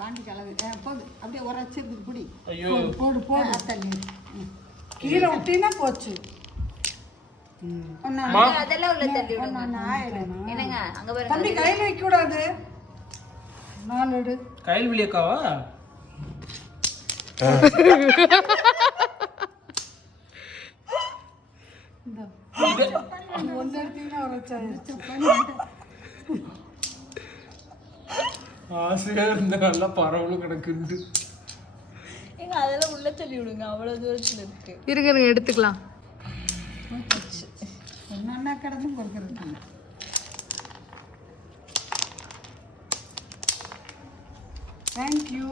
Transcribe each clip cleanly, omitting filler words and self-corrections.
பாண்டி கலவு போது அப்படியே உரைச்சிருக்கு பிடி. ஐயோ போடு போடு தண்ணி கீழே விட்டீங்கன்னா போச்சு. அதெல்லாம் உள்ள தள்ளி என்னங்க அங்க பாருங்க. தம்பி கையில் வைக்க கூடாது. 4 எடு. கையில் விளியக்காவா? ஒன்று எடுத்தீங்கன்னா உரைச்சாயிருச்சு. ஆசையா இருந்த நல்லா பரவலும் கிடக்குது. ஏங்க அதெல்லாம் உள்ள தள்ளி விடுங்க, அவ்வளவு தூரத்துல இருக்கு. இருங்க எடுத்துக்கலாம். ஒன்னா கிடந்தும் கொடுக்குறது. தேங்க்யூ.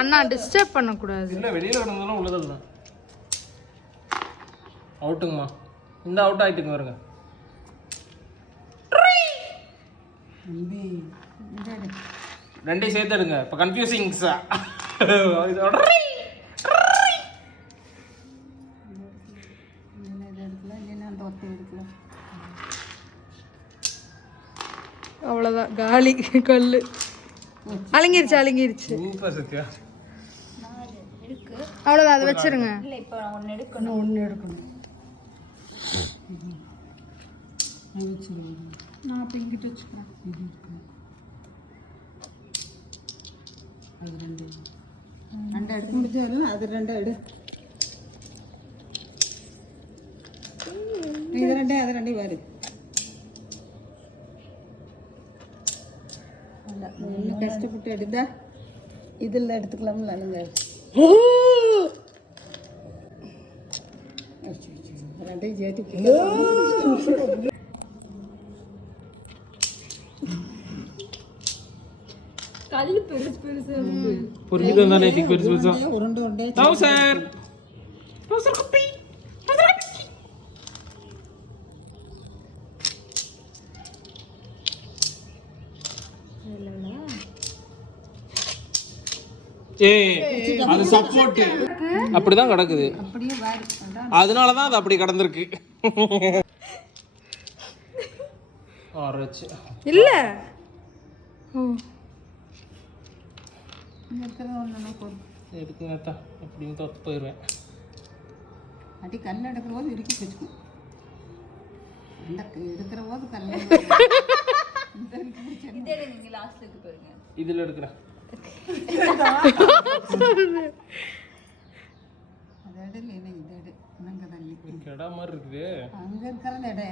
அண்ணா டிஸ்டர்ப் பண்ணக்கூடாது. இல்லை வெளியில் கிடந்தாலும் உள்ளதில் தான். அவுட்டுங்கம்மா. இந்த அவுட் ஆகிட்டுங்க வருங்க. ரெண்டையும் சேர்த்து எடுங்க. இப்போ கன்ஃபியூசிங்ஸா அவ்வளோதான் காலி கல். அலங்கிருச்சு. சூப்பர் சத்யா. அவ்வளோதான், அதை வச்சிருங்க. இல்லை இப்போ ஒன்று எடுக்கணும். ஒன்று எடுக்கணும். நான் அப்போ இங்கிட்ட வச்சுக்கிறேன். அது 2 எடுக்க முடிஞ்சாலும் அது 2 எடு. இது 2 அது 2 வேறு. இன்னும் கஷ்டப்பட்டு எடுத்தா இதில் எடுத்துக்கலாம்ல நீங்கள். 2 சேர்த்து கல்லு பெருசு பெருசு புரிஞ்சுட்டு வந்தானே பெருசு பெருசா உருண்டை உண்டே டவுசர் குப்பி. அது சப்போர்ட் அப்படிதான் கிடக்குது. அப்படியே வேறு. அதனாலதான் அது அப்படி கடந்திருக்கு. இல்ல எடுக்குங்க அப்படின்னு தோத்து போயிடுவேன். அடி கல் எடுக்கிற போது இறுக்கி வச்சுக்கும். எடுக்கிற போது கல் லாஸ்ட்டுக்கு பாருங்க. இதுல எடுக்கிறேன். கெடா மாதிரி இருக்குது. அங்க இருக்கிறது எடை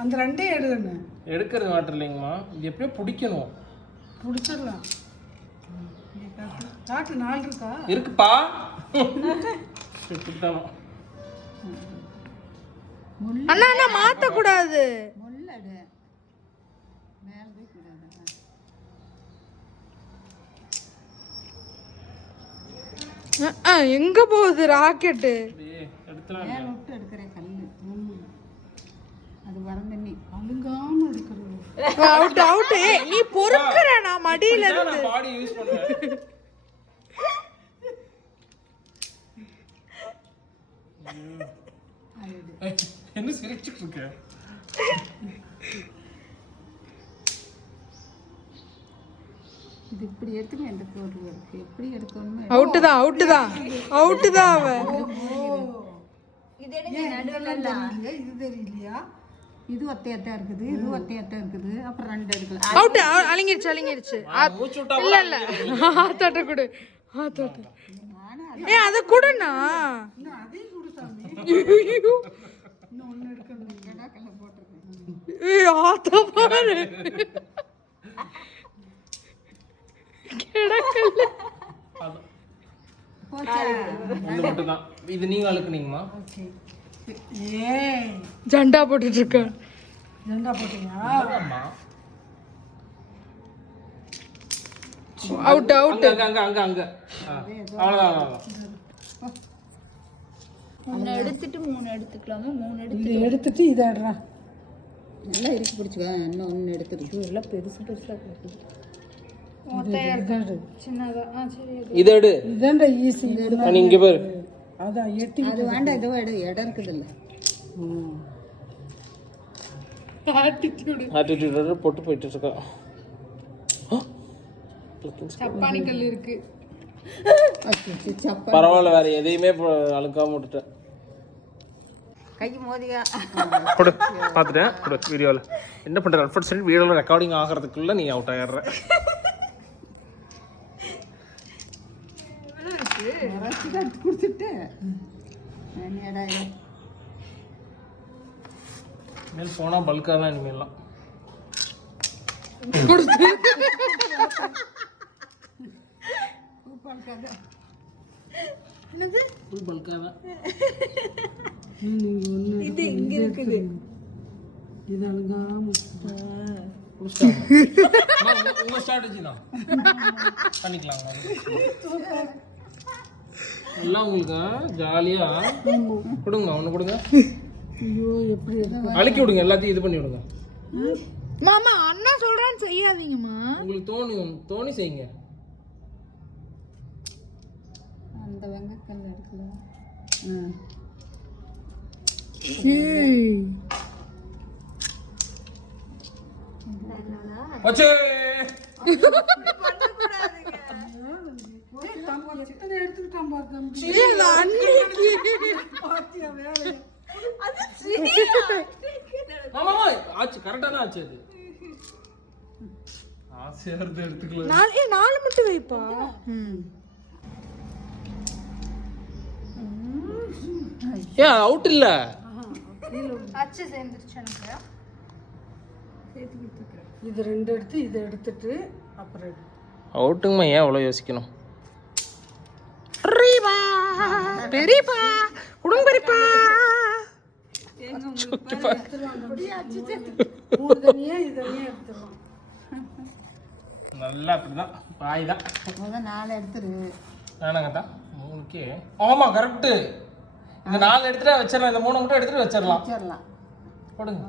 அந்த 2 எடுங்க. எடுக்கிறது மாட்டர் இல்லைங்கம்மா. இது எப்படியோ பிடிக்கணும். பிடிச்சிடலாம். சாட்டு 4 இருக்கா? இருக்குப்பா. இப்படிதான். அண்ணா அண்ணா மாற்றக்கூடாது. முள்ளடு மேலே போய் கூடாது. எங்க போகுது ராக்கெட்டு? மேலே விட்டு எடுக்கிற கல் அது வரந்தண்ணி அழுங்காம எடுக்கிறது. Out out. நீ பொறுக்குற, நான் மடியில இருந்து பாடி யூஸ் பண்ணுவேன். என்ன சிரிச்சிட்டு இருக்க? இது இப்படி எடுத்துங்க. எந்த பொருள் இருக்கு எப்படி எடுக்கணுமோ. அவுட்டு தான் அவுட்டு தான் அவுட்டு தான் அவன். இது எடுங்க நடுவுல. இது தெரியலையா? இது ஒத்தையத்தான் இருக்குது, இது ஒத்தையத்தான் இருக்குது. அப்புறம் 2 எடுக்கலாம். அவுட். அலங்கிருச்சு. இல்ல இல்ல ஆத்தாட்ட கொடு. ஆத்தாட்ட அத கொடுண்ணா. அதையும் கொடு சாமி. இன்னும் 1 எடுக்கணும். கெடாக்கல்ல போட்டுருக்கேன். ஆத்தா பாரு கிடக்கல்ல. இது மட்டும் தான். இது நீங்க அழுக்குனீங்கம்மா. ஜண்டா போட்டுட்டு இருக்க. ஜண்டா போட்டியா? Out out. அங்க அங்க அங்க. அவ்வளவுதான். 1 எடுத்துட்டு 3 எடுத்துக்கலாமா? 3 எடுத்துட்டு இதை எடுறா. நல்லா இறுக்கி பிடிச்சிக்கோ. இன்னும் 1 எடுத்துருக்கு. எல்லாம் பெருசு பெருசாக இருக்குது. சின்னதா. சரி இதை எடு. இதான்டா ஈஸி. நீங்க பாரு. அதான் எட்டி. அது வேண்டாம். இதோ இடம் இருக்குது இல்லை. ஆட்டிடியூட் போட்டு போயிட்டு இருக்கா. சப்பானி கல் இருக்கு. சப்பா பரவாயில்ல, வேற எதையுமே அழுக்காம விட்டுட்டேன். கை மோதியா கொடு, பார்த்துட்டேன். கொடு வீடியோவில் என்ன பண்ணுற அன்ஃபார்ச்சுனேட் வீடியோவில் ரெக்கார்டிங் ஆகிறதுக்குள்ள நீ அவுட் ஆகிடுற. எடுத்து கொடுத்துட்டு என்னடா இது? இனிமேல் போனால் பல்காக தான் இனிமேல்லாம். என்னது? ஃபுல் பல்காக தான். இது இங்க இருக்குது. இது அழுங்காம உங்கள் ஸ்ட்ராட்டஜி தான் பண்ணிக்கலாம். எல்லாம் உங்களுக்கு ஜாலியாக கொடுங்க. ஒன்று கொடுங்க. ஐயோ எப்படி இருக்கு அழுக்கி விடுங்க, எல்லாத்தையும் இது பண்ணி விடுங்க. மாமா அண்ணா சொல்றேன்னு செய்யாதீங்கம்மா. உங்களுக்கு தோணி செய்யுங்க. அந்த வெங்காயக்கல் எடுக்கல. வச்சு எத்தனை எடுத்துக்கிட்டான் பாருங்க இல்ல அன்னைக்கு பாத்தியா வேலையை ஆமா ஆச்சு, கரெக்டா தான் ஆச்சு. அது ஆசையா இருந்து எடுத்துக்கலாம். 4 மட்டும் வைப்பா. ஏன் அவுட் இல்ல? அச்சு சேர்ந்துருச்சு எனக்கு. இது 2 எடுத்து இதை எடுத்துட்டு அப்புறம் அவுட்டுங்கம்மா, ஏன் அவ்வளோ யோசிக்கணும்? பெரியப்பா குடும்ப பெரியப்பா. மூணு தனியா இது தனியா எடுத்துடலாம். நல்லா அப்படிதான் பாய் தான். முதல் 4 எடுத்துரு. வேணாங்க தான் 3க்கே. ஆமா கரெக்டு. இந்த 4 எடுத்துட்டு வச்சிடலாம். இந்த 3 மட்டும் எடுத்துட்டு வச்சிடலாம். வச்சிடலாம். போடுங்க.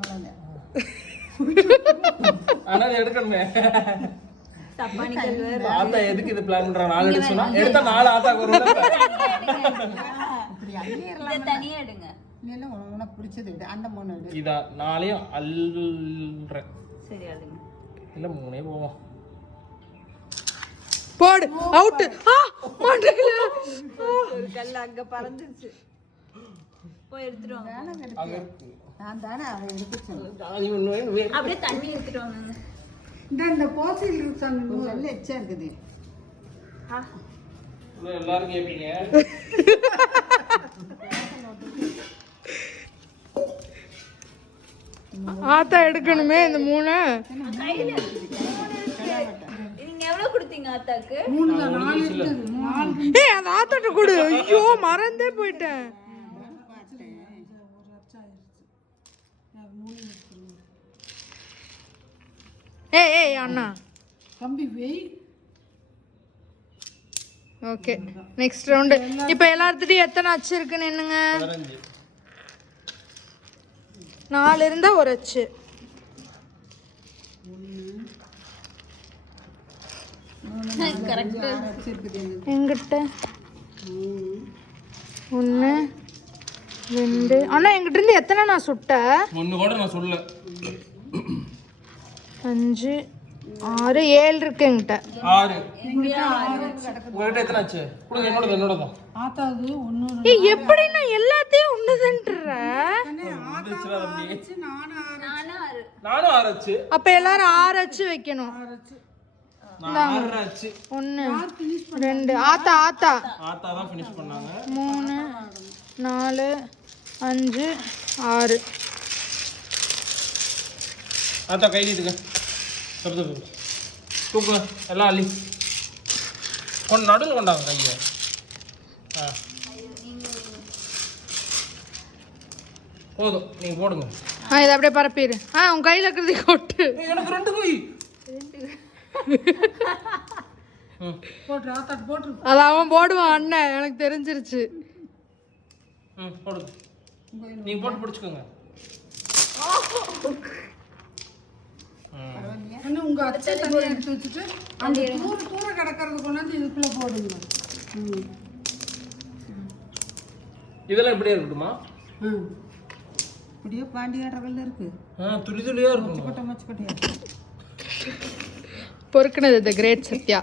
ஆனால் எடுக்கணுமே. சப்பானி கல் வேற. ஆத்தா எதுக்கு இது பிளான் பண்றாங்க? 4 எடுத்து சொன்னா எடுத்தா 4 ஆத்தாக்கு வரும். இப்படி அள்ளிடலாம். இதை தனியா எடுங்க. இல்லை உனக்கு பிடிச்சது எடு. அந்த 3 எடு. இதா 4ஐயும் அல்றேன். சரி அடுங்க. இல்லை 3 போவோம். போடு அவுட். மாட்டேங்கல. ஒரு கல் அங்க பறந்துருச்சு. போய் எடுத்துட்டு வாங்க. அங்க இருக்கு. நான் தானே அதை எடுத்து சொன்னேன். தாலி ஒண்ணு வேணும். அப்படியே தண்ணி எடுத்துட்டு வாங்க. இந்த போசில் இருக்காங்க நல்ல எச்சா இருக்குது. எல்லாரும் கேட்பீங்க. ஆத்தா எடுக்கணுமே இந்த 3. கையில நீங்க எவ்வளவு கொடுத்தீங்க ஆத்தாக்கு? 3 தான் 4 எடுத்து 4 ஏய் அந்த ஆத்தாட்ட கொடு. ஐயோ மறந்தே போயிட்டேன். ஏய் அண்ணா தம்பி வெய். Okay next round. இப்போ எல்லார்த்திட்டையும் எத்தனை அச்சு இருக்குன்னு என்னங்க? 15. 4 இருந்தா ஒரு அச்சு. கரெக்ட். எங்கிட்ட 1 2. அண்ணா எங்கிட்ட இருந்து எத்தனை நான் சுட்ட? 1 கூட நான் சொல்லல. 5 6 7 இருக்கு என்கிட்ட. 6. உங்ககிட்ட எத்தனை ஆச்சு? கொடுங்க. என்னோட தான். ஆத்தாது 1 ஏய் எப்படி நான் எல்லாத்தையும் ஒண்ணுதன்ற? நானும் 6 ஆச்சு. அப்ப எல்லாரும் 6 அச்சு வைக்கணும். நான் 6 ஆச்சு. 1 2 ஆத்தா ஆத்தா தான் ஃபினிஷ் பண்ணாங்க. 3 4 5 6. ஆத்தா கை நீட்டுங்க. தூக்குங்க எல்லாம் அள்ளி நடுவில் கொண்டாங்க கையை. போதும், நீங்க போடுங்க. இதை அப்படியே பரப்பிடு. உன் கையில இருக்கிறது கொட்டு. எனக்கு 2 கை. போட்டு ஆத்தாட்டு போட்டு அது அவன் போடுவான் அண்ணன், எனக்கு தெரிஞ்சிருச்சு. போடுங்க. நீங்க போட்டு பிடிச்சுக்கோங்க. என்ன உங்க அச்சை தனியாக எடுத்து வச்சுட்டு அந்த தூர கிடக்கிறது கொண்டாந்து இதுக்குள்ள போடுங்க. இதெல்லாம் இப்படியே இருக்கட்டுமா? இப்படியே பாண்டி ஆடுறவல்ல இருக்கு. துளி துளியா இருக்கும். மொச்சக்கொட்டையா. பொறுக்குனது த கிரேட் சத்யா